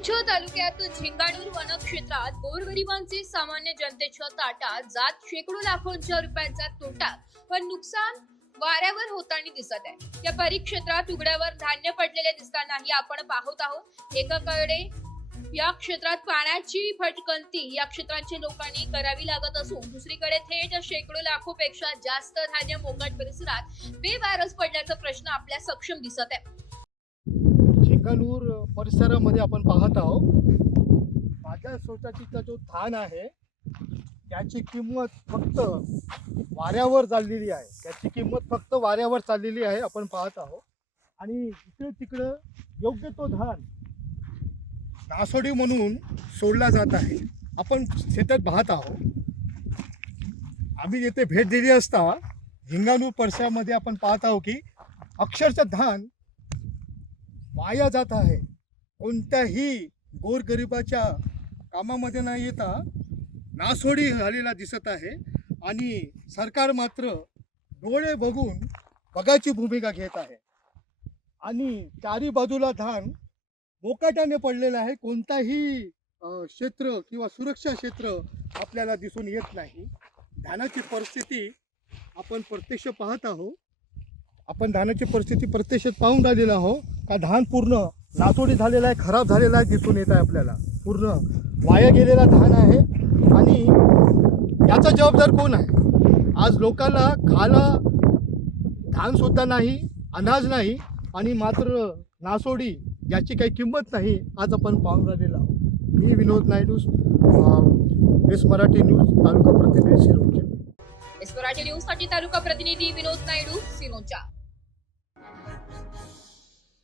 सिरोंचा तालुक्यात झिंगाडूर वनक्षेत्रात गोरगरिबांचे सामान्य जनतेच्या ताटात जात शेकडो लाखोंच्या रुपयांचा तोटा व नुकसान वाऱ्यावर होताना दिसत आहे। या परिक्षेत्रात उघड्यावर धान्य पडलेले दिसतानाही आपण पाहत आहोत। एकाकडे या क्षेत्रात पाण्याची फटकंती या क्षेत्राच्या लोकांनी करावी लागत असून दुसरीकडे थेट शेकडो लाखोपेक्षा जास्त धान्य मोकाट परिसरात बेवारस पडल्याचा प्रश्न आपल्या सक्षम दिसत आहे। झिंगाडूर परिसरामध्ये आपण पाहत आहोत। माझ्या स्वतःचा जो धान आहे त्याची किंमत फक्त वाऱ्यावर चाललेली आहे। त्याची किंमत फक्त वाऱ्यावर चाललेली आहे आपण पाहत आहोत। आणि इकडे तिकडे योग्य तो धान नासोडी म्हणून सोडला जात आहे। आपण शेतात पाहत आहोत। आम्ही येथे भेट दिली असता झिंगाडूर परिसरामध्ये आपण पाहत आहोत की अक्षरशः धान वाया जात आहे। कोणत्याही गोरगरिबाच्या कामामध्ये न येता नासोडी झालेला दिसत आहे। आणि सरकार मात्र डोळे बघून बघायची भूमिका घेत आहे। आणि चारी बाजूला धान मोकाटाने पडलेलं आहे। कोणताही क्षेत्र किंवा सुरक्षा क्षेत्र आपल्याला दिसून येत नाही। धानाची परिस्थिती आपण प्रत्यक्ष पाहत आहोत। आपण धानाची परिस्थिती प्रत्यक्ष पाहून राहिलेलो आहोत का धान पूर्ण नासोडी झालेला आहे, खराब झालेला आहे दिसून येत आहे। आपल्याला पूर्ण वाया गेलेला धान आहे। आणि याचा जबाबदार कोण आहे? आज लोकांना खायला धान सुद्धा नाही, अनाज नाही आणि मात्र नासोडी याची काही किंमत नाही आज आपण पाहून राहिलेलो आहोत। मी विनोद नायडू, एस मराठी न्यूज, तालुका प्रतिनिधी सिरोंचा। एस मराठी न्यूज साठी तालुका प्रतिनिधी विनोद नायडू, सिरोंचा।